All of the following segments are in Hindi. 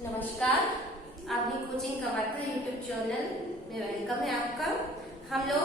नमस्कार, आपकी कोचिंग कमाता यूट्यूब चैनल में वेलकम है आपका। हम लोग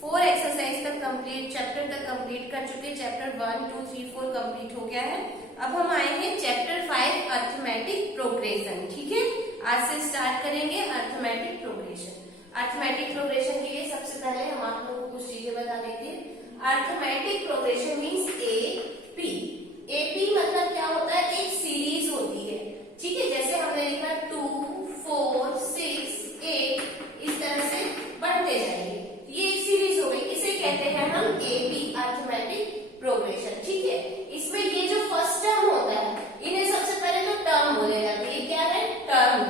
4 एक्सरसाइज तक कंप्लीट, चैप्टर तक कंप्लीट कर चुके। चैप्टर 1, 2, 3, 4 कंप्लीट हो गया है। अब हम आएंगे चैप्टर 5 अर्थमेटिक प्रोग्रेशन। ठीक है, आज से स्टार्ट करेंगे अर्थमेटिक प्रोग्रेशन। अर्थमेटिक प्रोग्रेशन के लिए सबसे पहले हम आप लोगों को कुछ चीजें बता देते हैं। Arithmetic progression means AP। AP मतलब क्या होता है? एक सीरीज होती है। ठीक है, जैसे हमने लिखा 2, 4, 6, 8 इस तरह से बढ़ते जाएंगे। ये एक सीरीज हो गई, इसे कहते हैं हम AP अर्थमेटिक प्रोग्रेशन। ठीक है, इसमें ये जो फर्स्ट टर्म होता है, इन्हें सबसे पहले तो टर्म बोले जाते हैं। ये क्या है? टर्म।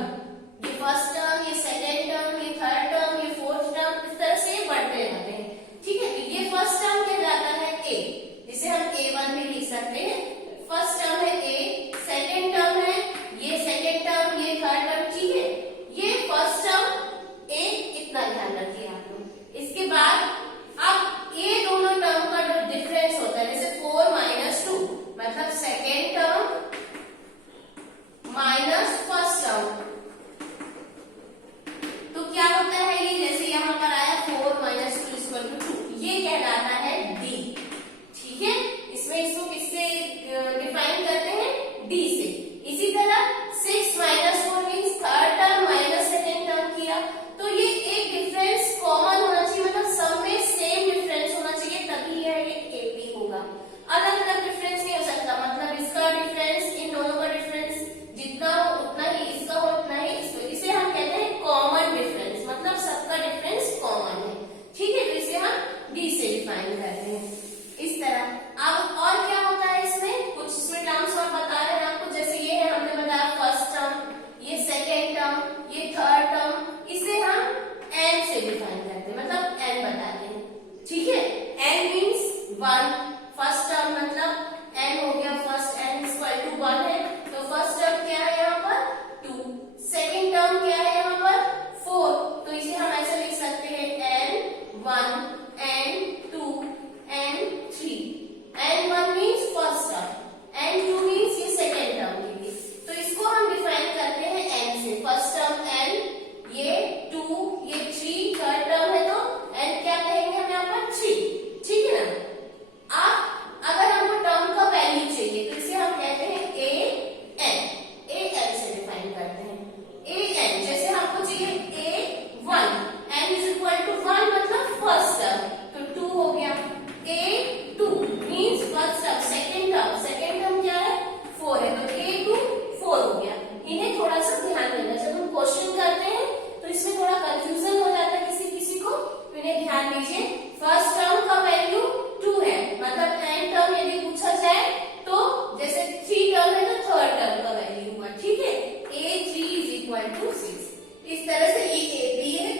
ये फर्स्ट टर्म, ये सेकेंड टर्म, ये थर्ड टर्म, ये फोर्थ टर्म, इस तरह से बढ़ते जाते हैं। ठीक है, तो ये फर्स्ट टर्म कहलाता है A, जिसे हम A1 भी लिख सकते हैं। फर्स्ट टर्म है A, सेकेंड टर्म है ये, सेकेंड टर्म, ये थर्ड टर्म। ठीक है, ये फर्स्ट टर्म A, इतना ध्यान रखिए आप लोग। इसके बाद अब ये दोनों टर्म का जो डिफरेंस होता है, जैसे 4 - 2 मतलब second term minus first term, तो क्या होता है ये? जैसे यहाँ पर आया 4 - 2 = 2, ये कहलाता है D। ठीक है, इसमें इसको किससे डिफाइन करते हैं? D से। इसी तरह 6 - 4 means third term minus second term किया, तो ये एक डिफरेंस कॉमन होना चाहिए, मतलब सब में सेम डिफरेंस होना चाहिए, तभी यह एक AP होगा। अलग अलग डिफरेंस नहीं हो सकता, मतलब इसका डिफरेंस इन दोनों का डिफरेंस जितना हो उतना ही इसका हो, उतना ही इसको। इसे हम कहते हैं कॉमन डिफरेंस, मतलब सबका डिफरेंस कॉमन है। ठीक है, तो इसे हम D से डिफाइन करते हैं इस तरह। अब और क्या होता है इसमें? कुछ इसमें टर्म्स और बता रहे हैं आपको, जैसे ये है, हमने बताया फर्स्ट टर्म, ये सेकेंड टर्म, ये थर्ड टर्म, इसे हम N से डिफाइन करते हैं, मतलब N बताते हैं। ठीक है, N मीन्स 1। फर्स्ट टर्म मतलब N हो गया, फर्स्ट N = 1 है, तो फर्स्ट टर्म क्या है यहाँ पर? 2। सेकेंड टर्म क्या है यहाँ पर? 4, तो इसे हम ऐसे लिख सकते हैं N1, N2, N3। N1 means first term, N2 means ये सेकेंड टर्म के लिए, तो इसको हम डिफाइन करते हैं N से। फर्स्ट टर्म N, ये 2, ये 3, थर्ड टर्म है तो N क्या कहेंगे हम यहाँ पर? 3। ठीक है ना? अब अगर हमको टर्म का वैल्यू चाहिए तो इसे हम कहते हैं AN से डिफाइन करते हैं। AN जैसे हमको चाहिए A1, N = 1 मतलब फर्स्ट टर्म, तो 2 हो गया। A2 means first term, second term क्या है? 4 है, तो A2 4 हो गया। इन्हें थोड़ा सा ध्यान देना, जब हम क्वेश्चन करते हैं तो इसमें थोड़ा कंफ्यूजन हो जाता है किसी को, तो इन्हें ध्यान दीजिए। फर्स्ट टर्म का वैल्यू 2 है, मतलब N टर्म यदि पूछा जाए तो जैसे 3 टर्म है तो थर्ड टर्म का वैल्यू हुआ। ठीक है, A3 = 6। इस तरह से ये AP है,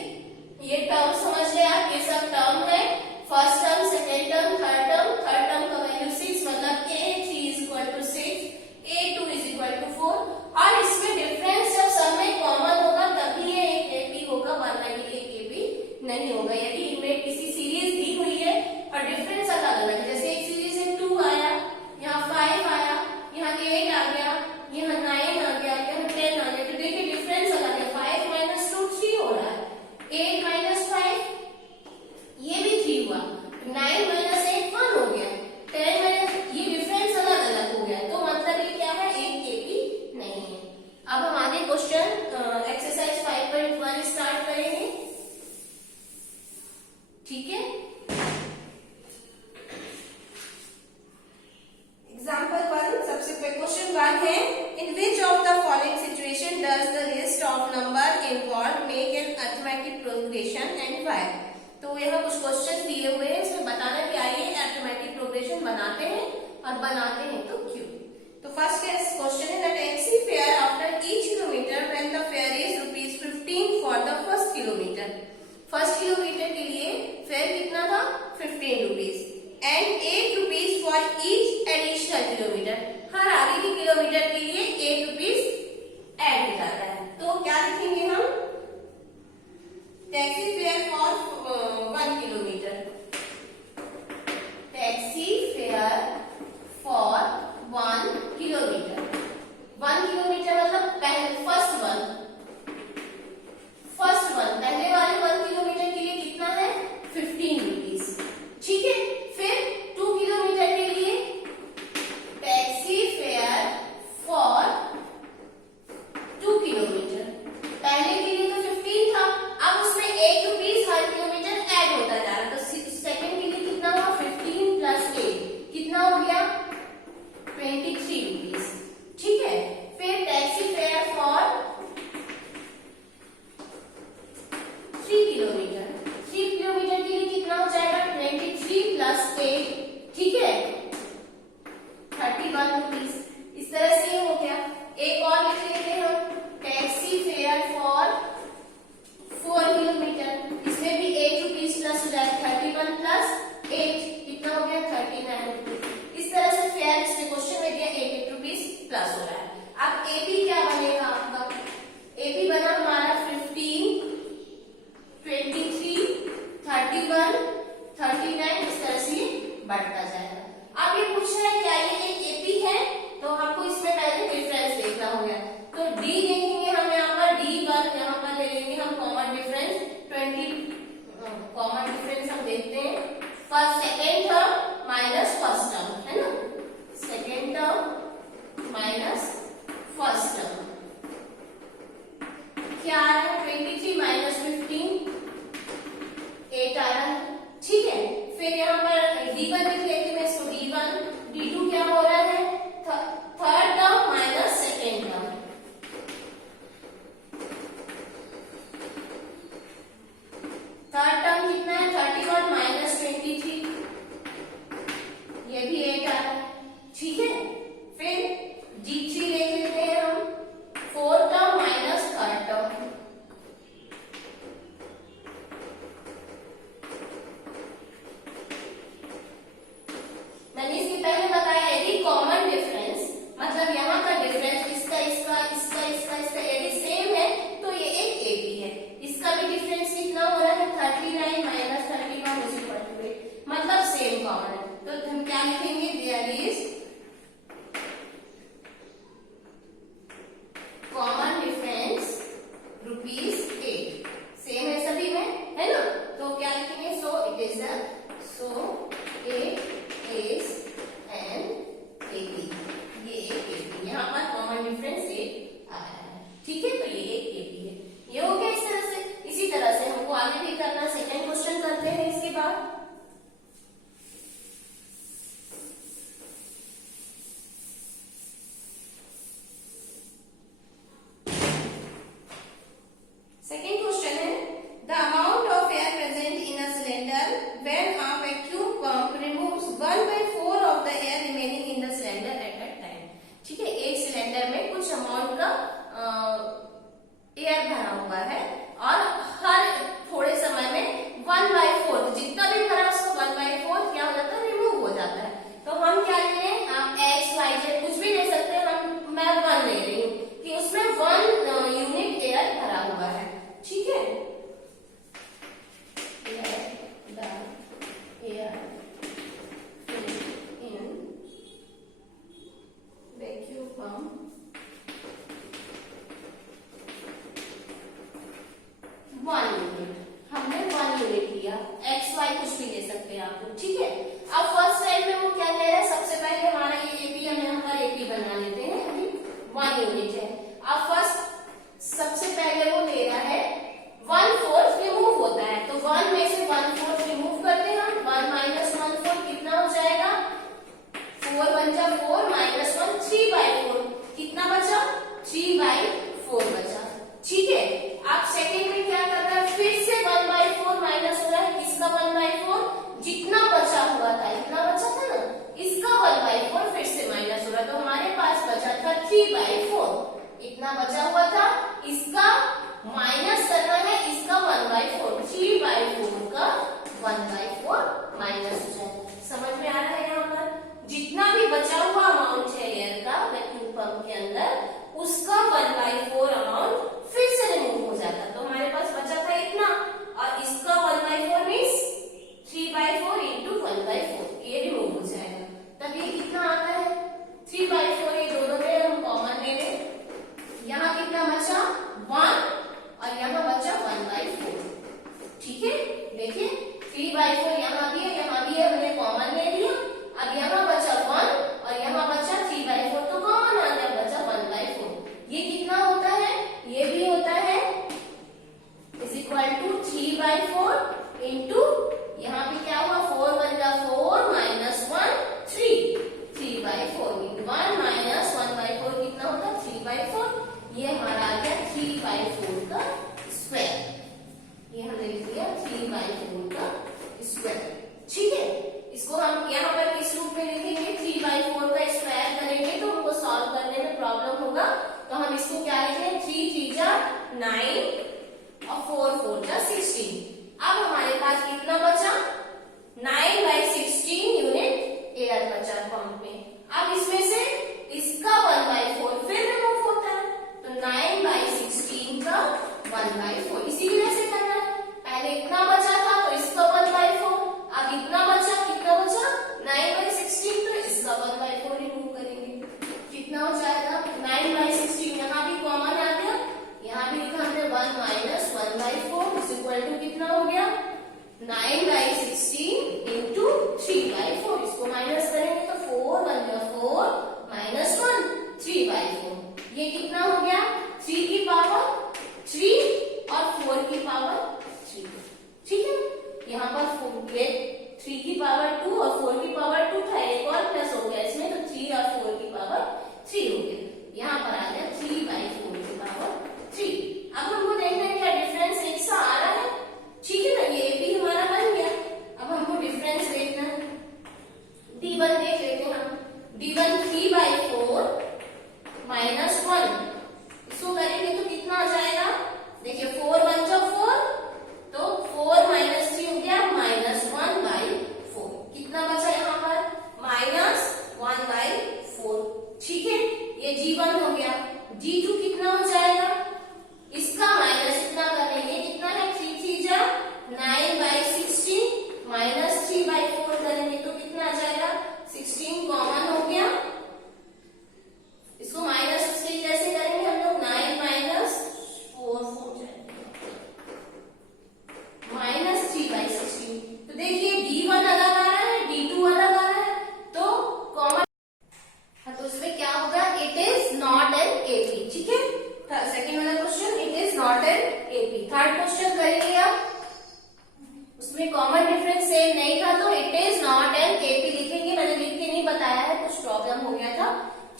ये टर्म समझ गए आप, ये सब टर्म है। First term, second term, third term का वैल्यू 6, मतलब A3 = 6, A2 = 4। और इसमें डिफरेंस जब सब में कॉमन होगा तभी ये एक AP होगा, वरना ये एक AP नहीं होगा। यदि इनमें किसी सीरीज दी हुई है और डिफरेंस अलग अलग है, जैसे एक सीरीज में 2 आया, यहाँ 5 आया, यहाँ 8 आ गया, यहाँ 9 आ गया, यहाँ 10 आ गया, तो देखिए डिफरेंस अलग है। 5 - 2 3 हो रहा है, 8 - 5 ये भी 3 हुआ, 9 - 8 1 हो गया, 10 ये डिफरेंस अलग अलग हो गया, तो मतलब ये क्या है? एक AP नहीं है। अब हम आगे क्वेश्चन एक्सरसाइज 5.1 स्टार्ट करेंगे। ठीक है, एग्जाम्पल 1, सबसे पहले क्वेश्चन 1 है, in which of the following situation does the list of number involve make an arithmetic progression and why. तो यहाँ कुछ क्वेश्चन दिए हुए हैं, इसमें बताना कि आइए अर्थमेटिक प्रोग्रेशन बनाते हैं, और बनाते हैं तो क्यों। तो फर्स्ट क्वेश्चन है, the taxi fare after each kilometer when the fare is ₹15 for the first kilometer. First kilometer के लिए फेयर कितना था? 15 rupees, and 8 rupees for each additional kilometer. हर आगे के किलोमीटर के लिए 8 रुपीज ऐड हो जाता है, तो क्या लिखेंगे हम? Taxi fare for 1 kilometre, taxi fare for minus first term क्या आ रहा है 23 माइनस 15 8 आ रहा है। ठीक है, फिर यहाँ पर D1 लिख लेती हूँ इसको D1 D2 क्या हो रहा है third term minus second term third term कितना है 31 माइनस 23 ये भी 8 आ रहा है। ठीक है, फिर D3 ले लेते हैं हम fourth term minus third term मैंने इसके पहले बताया यदि कॉमन डिफरेंस मतलब यहाँ का डिफरेंस इसका इसका इसका इसका इसका यदि सेम है तो ये एक एपी है। इसका भी डिफरेंस कितना हो रहा है 39 माइनस 31 इज इक्वल टू 8 मतलब सेम कॉमन है। तो हम क्या लिखेंगे there is common difference ₹8 same है सभी में है ना। तो क्या लिखेंगे so it is so A is an AP ये एक AP यहाँ पर कॉमन डिफरेंस 8 आया है। ठीक है, तो ये एक AP है। ये हो गया इस तरह से। इसी तरह से हमको आगे भी करना सेकेंड क्वेश्चन करते हैं इसके बाद। सेकेंड क्वेश्चन है the amount of air present in a cylinder when a vacuum pump removes 1/4 of the air remaining in the cylinder at a time. ठीक है, एक सिलेंडर में कुछ अमाउंट का एयर भरा हुआ है और हर थोड़े समय में 1/4 जितना भी भरा उसको 1/4 क्या हो जाता है रिमूव हो जाता है। तो हम क्या ले रहे हैं आप एक्स वाई जेड कुछ भी ले सकते हैं। मैं 1 ले रही हूँ कि उसमें 1 यूनिट एयर भरा हुआ है। ठीक है, air in vacuum pump 1 unit हमने 1 यूनिट लिया एक्स वाई कुछ भी ले सकते हैं आप लोग। ठीक है, अब फर्स्ट साइड में वो क्या कह रहा है सबसे पहले हमारा ये एपी हम यहाँ पर एपी बना लेते हैं अभी 1 यूनिट है। अब फर्स्ट सबसे पहले वो ले रहा है 1/4 रिमूव होता है तो 1 में से 1/4 रिमूव करते हैं हम 1 माइनस 1/4 कितना हो जाएगा 4 1 जा 4 माइनस 1 3/4 कितना बचा 3/4 बचा। ठीक है, आप सेकेंड में क्या करना है फिर से 1/4 माइनस हो रहा है इसका 1/4 जितना बचा हुआ था इतना बचा था ना इसका 1/4 फिर से माइनस हो रहा है तो हमारे पास बचा था 3/4 इतना बचा हुआ था इसका माइनस करना है इसका 1/4 3/4 का 1/4 माइनस हो जाए। समझ में आ रहा है यहाँ पर जितना भी बचा हुआ अमाउंट है एयर का वैक्यूम पंप के अंदर उसका 1/4 अमाउंट फिर से रिमूव हो जाता तो हमारे पास बचा था इतना और इसका 1/4 मीन्स 3/4 इंटू 1/4 ये रिमूव हो जाएगा। तब ये कितना आता है 3/4 ये दोनों में हम कॉमन ले लें यहाँ कितना बचा 1 और यहाँ बचा 1/4। ठीक है, देखिए 3/4 यहाँ भी है हमने कॉमन ले लिया। अब यहाँ बचा 1 और यहाँ बचा 3/4 तो कॉमन आ गया बचा 1/4। ये कितना होता है ये भी होता है इज इक्वल टू 3/4 इंटू यहाँ पे क्या हुआ 4 1 जा 4 माइनस 1 3 3/4 1 माइनस 1/4 कितना होता 3/4 ये हमारा आ गया 3/4 का स्क्वायर। ये हमने लिख दिया 3/4 का स्क्वायर। ठीक है, इसको हम यहाँ पर किस रूप में लिखेंगे 3/4 का स्क्वायर करेंगे तो हमको सॉल्व करने में प्रॉब्लम होगा तो हम इसको क्या लिखेंगे 3 3 जा 9 और 4 4 जा 16। अब हमारे पास कितना बचा 9/16 यूनिट एयर बचा पंप में। अब इसमें से इसका 1/4 फिर रिमूव होता है तो 9/16 का 1/4 इसी तरह से करना है। पहले इतना बचा था तो इसका 1/4 अब इतना बचा कितना बचा 9/16 तो इसका 1/4 रिमूव करेंगे कितना हो जाएगा 9/16 यहाँ भी कॉमन आ गया यहाँ भी लिखा हमने 1 माइनस 1/4 इज इक्वल टू कितना हो गया 9/16 इंटू 3/4 इसको माइनस करेंगे तो 4 1 4 माइनस 1 यहाँ पर आ गया 3/4 की पावर 3। अब हमको देखना है क्या डिफरेंस एक सा आ रहा है, ठीक है ना, ये भी हमारा बन गया। अब हमको डिफरेंस देखना है, D1 देख लेते हैं हम। D1 3/4 -1, इसको करेंगे तो कितना आ जाएगा, देखिए 4 1 जा 4, तो 4 - 3 हो गया -1/4। कितना बचा यहाँ पर, -1/4, ठीक है। ये G1 हो गया। D2 कितना हो जाएगा, इसका माइनस इतना कर लेंगे, कितना है 3 3 जा 9/16, -3/4 करेंगे तो कितना आ जाएगा 16 कॉमन हो गया। इसको माइनस से कैसे करेंगे हम लोग, 9 - 4 4 -3/16। तो देखिए D1 अलग आ रहा है, D2 अलग आ रहा है, तो कॉमन, तो इसमें क्या होगा, it is not an AP, ठीक है। सेकेंड वाला question, it is not an AP। Third question करेंगे आप, उसमें कॉमन डिफरेंस सेम नहीं था तो it is not an AP लिखेंगे। मैंने लिख के नहीं बताया है, कुछ प्रॉब्लम हो गया था,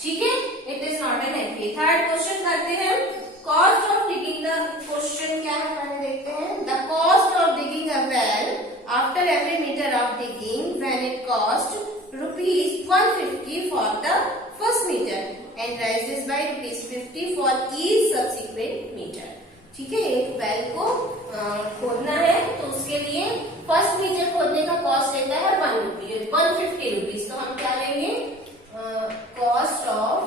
ठीक है। It is not an AP। Third question करते हैं, cost of digging the, question क्या है पहले देखते हैं। The cost of digging a well after every metre of digging when it cost ₹150 for the first meter and rises by ₹50 for each subsequent meter, ठीक है। एक वेल को खोदना है तो उसके लिए फर्स्ट मीटर खोदने का कॉस्ट लेता है ₹150। तो हम क्या लेंगे, cost of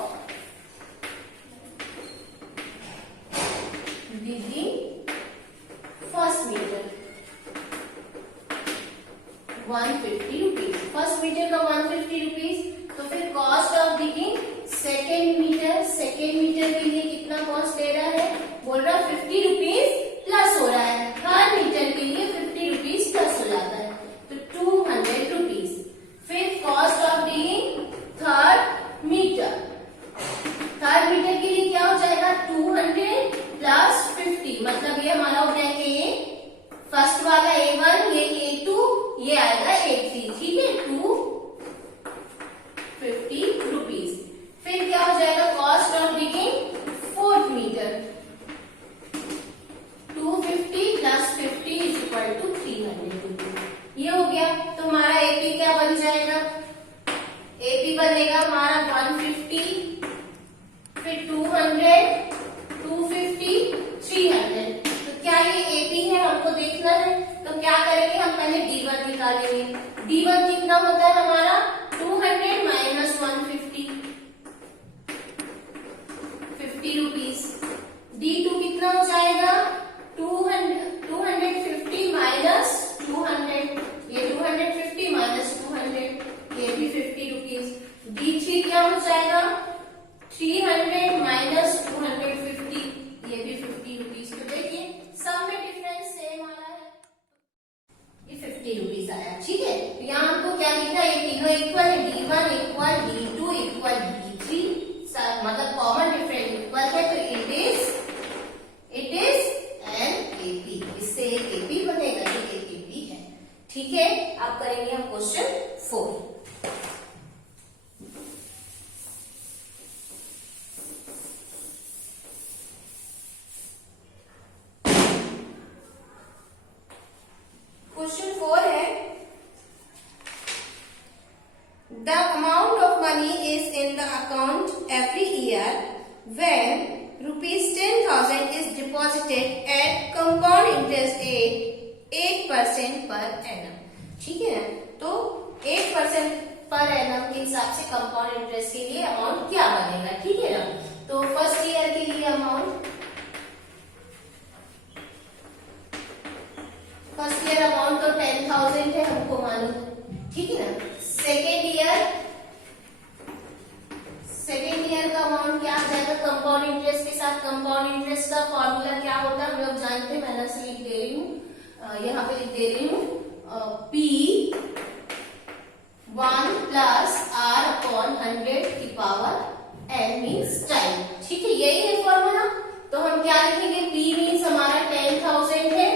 digging first metre ₹150, first metre का ₹150। तो फिर cost of digging second metre के लिए कितना कॉस्ट ले रहा है, बोल रहा ₹50 प्लस हो रहा है, हर मीटर के लिए ₹50 प्लस हो जाता है, तो ₹200। फिर cost of digging third metre के लिए क्या हो जाएगा, 200 प्लस 50, मतलब ये हमारा हो गया A, फर्स्ट वाला A1, ये A2, ये आएगा A3, ठीक है, ₹250। फिर क्या हो जाएगा, cost of digging fourth metre, 250 plus 50 = 300। ये हो गया। तो हमारा AP क्या बन जाएगा, AP बनेगा हमारा 150, फिर 200, 250, 300। तो क्या ये AP है, हमको देखना है। तो क्या करेंगे, हम पहले D1 निकालेंगे। D1 कितना होता है हमारा, 200 - 150, ₹50। D2 कितना हो जाएगा, 250 - 200, ये 250 - 200, ये भी ₹50। D3 क्या हो जाएगा, 300 - 250, ये भी ₹50। तो देखिए सब में डिफरेंस सेम आ रहा है, ये ₹50 आया, ठीक है। तो यहाँ हमको क्या लिखना है, ये तीनों इक्वल है, D1 equal, D2 equal, D3 मतलब कॉमन डिफरेंस इक्वल है, तो इट इज एन AP। इससे एक AP बनेगा, तो एक AP है, ठीक है। अब करेंगे हम क्वेश्चन 4। क्वेश्चन 4 है, the amount of money is in the account every year when ₹10,000 is deposited at compound interest rate 8% per annum, ठीक है ना। तो 8% पर एनम के हिसाब से कंपाउंड इंटरेस्ट के लिए अमाउंट क्या बनेगा, ठीक है ना। तो फर्स्ट ईयर के लिए अमाउंट, फर्स्ट ईयर अमाउंट तो 10,000 है हमको मालूम, ठीक है ना। सेकेंड ईयर का अमाउंट क्या आ जाएगा, कंपाउंड इंटरेस्ट के साथ। कंपाउंड इंटरेस्ट का फॉर्मूला क्या होता है हम लोग जानते हैं, मैंने से लिख दे रही हूँ, यहाँ पे लिख दे रही हूँ, P1 + R/100 मीन्स टाइम, ठीक है, यही है फॉर्मूला। तो हम क्या लिखेंगे, P मीन्स हमारा 10,000 है,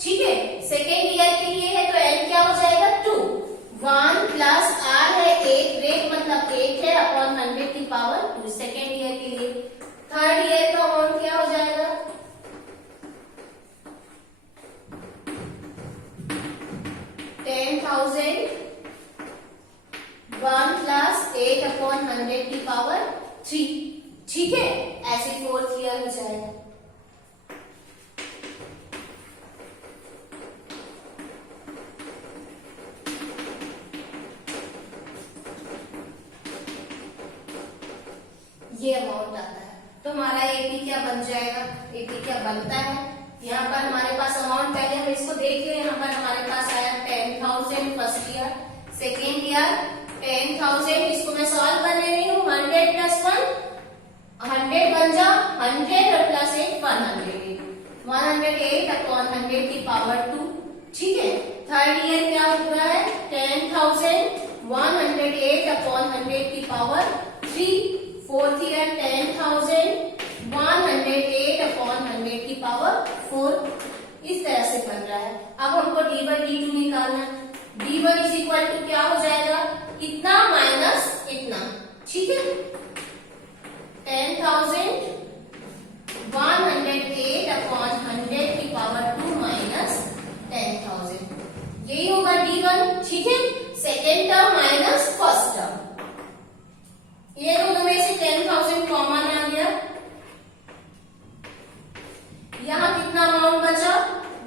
ठीक है। सेकेंड ईयर के लिए है तो N क्या हो जाएगा, 2, 1 + R है 8, रेट मतलब 8 है, /100 की पावर 2 सेकेंड ईयर के लिए। थर्ड ईयर का अमाउंट क्या हो जाएगा? 10,000 1 प्लस 8/100 की पावर 3। ठीक है, ऐसे फोर्थ ईयर हो जाएगा। ये अमाउंट आता है, तो हमारा एपी क्या बन जाएगा? एपी क्या बनता है? यहाँ पर हमारे पास अमाउंट, पहले हम इसको देख लें। यहाँ पर हमारे पास आया 10,000 फर्स्ट ईयर, सेकेंड ईयर 10,000, इसको मैं सॉल्व कर ले रही हूँ। 100 प्लस 100 बन जा 100 और प्लस 1 108 108/100 की पावर 2। ठीक है, थर्ड ईयर क्या हो रहा है? 10,000 108/100 की पावर 3। फोर्थ ईयर 10,000 108/100 की पावर 4। इस तरह से बन रहा है। अब हमको D1 D2 निकालना है। D1 इज इक्वल टू क्या हो जाएगा? इतना माइनस इतना। ठीक है, 10,000 108/100 की पावर 2 माइनस 10,000, यही होगा D1। ठीक है, second term minus first term, ये दोनों में से 10,000 कॉमन आ गया। यहां कितना अमाउंट बचा?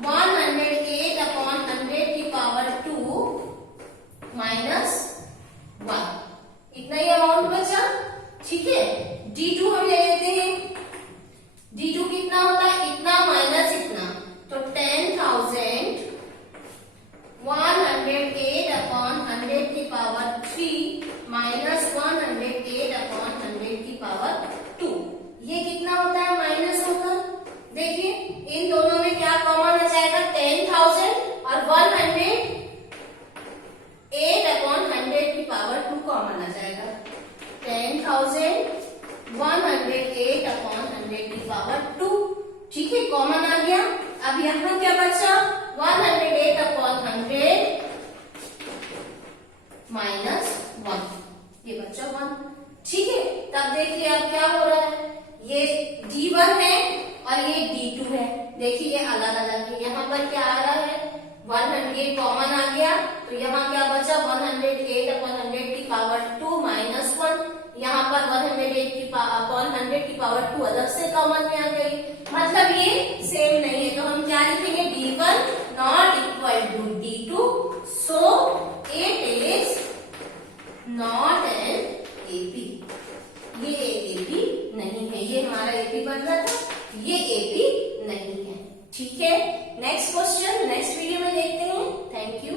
108/100 की पावर 2 माइनस 1, इतना ही अमाउंट बचा। ठीक है, D2 हम ले लेते हैं। D2 कितना होता है? इतना माइनस इतना, तो 10,000 108/100 की पावर 3 माइनस 108/100 की पावर 2। ये कितना होता है? माइनस होगा। देखिए इन दोनों में क्या कॉमन आ जाएगा? 10,000 और 108/100 की पावर 2 कॉमन आ जाएगा। 10,000 108/100 की पावर 2। ठीक है, कॉमन आ गया। अब यहाँ क्या बचा? 108/100 माइनस 1, ये बचा 1। ठीक है, तब देखिए अब क्या हो रहा है? ये D1 है और ये D2 है। देखिए ये अलग अलग है। यहाँ पर क्या आ रहा है? 100 कॉमन आ गया, तो यहाँ क्या बचा? 108/100 की पावर 2 माइनस 1। यहाँ पर 100 की पावर 2 अलग से कॉमन में आ गई, मतलब ये सेम नहीं है। तो हम क्या लिखेंगे? D1 not equal to D2, so it is not an AP. ये एपी नहीं है। ये हमारा एपी बन रहा था, ये एपी नहीं है। ठीक है, नेक्स्ट क्वेश्चन नेक्स्ट वीडियो में देखते हैं। Thank you.